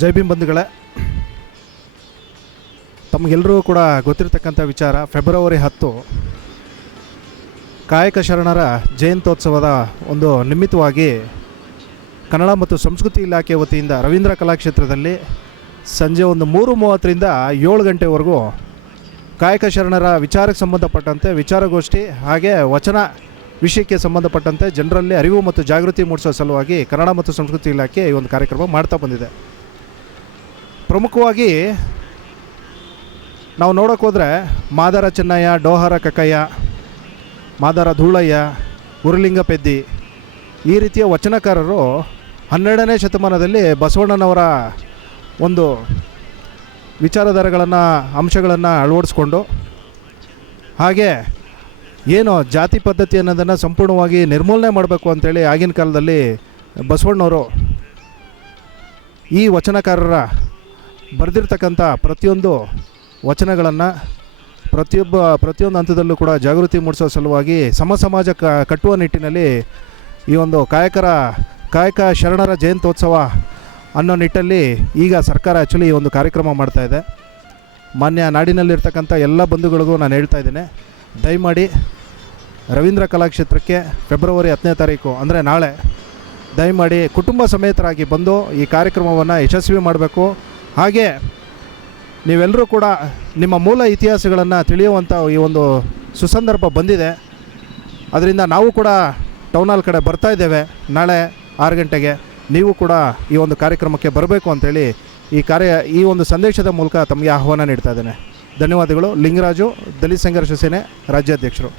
ಜೈ ಭೀಮ್ ಬಂಧುಗಳೇ ತಮಗೆಲ್ಲರೂ ಕೂಡ ಗೊತ್ತಿರತಕ್ಕಂಥ ವಿಚಾರ. ಫೆಬ್ರವರಿ ಹತ್ತು ಕಾಯಕ ಶರಣರ ಜಯಂತ್ಯೋತ್ಸವದ ಒಂದು ನಿಮಿತ್ತವಾಗಿ ಕನ್ನಡ ಮತ್ತು ಸಂಸ್ಕೃತಿ ಇಲಾಖೆ ವತಿಯಿಂದ ರವೀಂದ್ರ ಕಲಾಕ್ಷೇತ್ರದಲ್ಲಿ ಸಂಜೆ ಒಂದು ಮೂರು ಮೂವತ್ತರಿಂದ ಏಳು ಗಂಟೆವರೆಗೂ ಕಾಯಕ ಶರಣರ ವಿಚಾರಕ್ಕೆ ಸಂಬಂಧಪಟ್ಟಂತೆ ವಿಚಾರಗೋಷ್ಠಿ ಹಾಗೆ ವಚನ ವಿಷಯಕ್ಕೆ ಸಂಬಂಧಪಟ್ಟಂತೆ ಜನರಲ್ಲಿ ಅರಿವು ಮತ್ತು ಜಾಗೃತಿ ಮೂಡಿಸೋ ಸಲುವಾಗಿ ಕನ್ನಡ ಮತ್ತು ಸಂಸ್ಕೃತಿ ಇಲಾಖೆ ಈ ಒಂದು ಕಾರ್ಯಕ್ರಮ ಮಾಡ್ತಾ ಬಂದಿದೆ. ಪ್ರಮುಖವಾಗಿ ನಾವು ನೋಡೋಕೆ ಹೋದರೆ ಮಾದರ ಚೆನ್ನಯ್ಯ, ಡೋಹರ ಕಕ್ಕಯ್ಯ, ಮಾದಾರ ಧೂಳಯ್ಯ ಉರುಲಿಂಗ ಪೆದ್ದಿ ಈ ರೀತಿಯ ವಚನಕಾರರು ಹನ್ನೆರಡನೇ ಶತಮಾನದಲ್ಲಿ ಬಸವಣ್ಣನವರ ಒಂದು ವಿಚಾರಧಾರೆಗಳನ್ನು, ಅಂಶಗಳನ್ನು ಅಳವಡಿಸ್ಕೊಂಡು ಹಾಗೆ ಏನು ಜಾತಿ ಪದ್ಧತಿ ಅನ್ನೋದನ್ನು ಸಂಪೂರ್ಣವಾಗಿ ನಿರ್ಮೂಲನೆ ಮಾಡಬೇಕು ಅಂತೇಳಿ ಆಗಿನ ಕಾಲದಲ್ಲಿ ಬಸವಣ್ಣವರು ಈ ವಚನಕಾರರ ಬರೆದಿರ್ತಕ್ಕಂಥ ಪ್ರತಿಯೊಂದು ವಚನಗಳನ್ನು ಪ್ರತಿಯೊಬ್ಬ, ಪ್ರತಿಯೊಂದು ಹಂತದಲ್ಲೂ ಕೂಡ ಜಾಗೃತಿ ಮೂಡಿಸೋ ಸಲುವಾಗಿ ಸಮ ಸಮಾಜ ಕ, ಕಟ್ಟುವ ನಿಟ್ಟಿನಲ್ಲಿ ಈ ಒಂದು ಕಾಯಕರ, ಕಾಯಕ ಶರಣರ ಜಯಂತ್ಯೋತ್ಸವ ಅನ್ನೋ ನಿಟ್ಟಲ್ಲಿ ಈಗ ಸರ್ಕಾರ ಆ್ಯಕ್ಚುಲಿ ಈ ಒಂದು ಕಾರ್ಯಕ್ರಮ ಮಾಡ್ತಾಯಿದೆ ಮಾನ್ಯ ನಾಡಿನಲ್ಲಿರ್ತಕ್ಕಂಥ ಎಲ್ಲ ಬಂಧುಗಳಿಗೂ ನಾನು ಹೇಳ್ತಾ ಇದ್ದೇನೆ. ದಯಮಾಡಿ ರವೀಂದ್ರ ಕಲಾಕ್ಷೇತ್ರಕ್ಕೆ ಫೆಬ್ರವರಿ ಹತ್ತನೇ ತಾರೀಕು, ಅಂದರೆ ನಾಳೆ, ದಯಮಾಡಿ ಕುಟುಂಬ ಸಮೇತರಾಗಿ ಬಂದು ಈ ಕಾರ್ಯಕ್ರಮವನ್ನು ಯಶಸ್ವಿ ಮಾಡಬೇಕು. ಹಾಗೆ ನೀವೆಲ್ಲರೂ ಕೂಡ ನಿಮ್ಮ ಮೂಲ ಇತಿಹಾಸಗಳನ್ನು ತಿಳಿಯುವಂಥ ಈ ಒಂದು ಸುಸಂದರ್ಭ ಬಂದಿದೆ. ಅದರಿಂದ ನಾವು ಕೂಡ ಟೌನ್ ಹಾಲ್ ಕಡೆ ಬರ್ತಾ ಇದ್ದೇವೆ. ನಾಳೆ ಆರು ಗಂಟೆಗೆ ನೀವು ಕೂಡ ಈ ಒಂದು ಕಾರ್ಯಕ್ರಮಕ್ಕೆ ಬರಬೇಕು ಅಂತೇಳಿ ಈ ಕಾರ್ಯ, ಈ ಒಂದು ಸಂದೇಶದ ಮೂಲಕ ತಮಗೆ ಆಹ್ವಾನ ನೀಡ್ತಾ ಇದ್ದೇನೆ. ಧನ್ಯವಾದಗಳು. ಲಿಂಗರಾಜು, ದಲಿತ ಸಂಘರ್ಷ ಸೇನೆ ರಾಜ್ಯಾಧ್ಯಕ್ಷರು.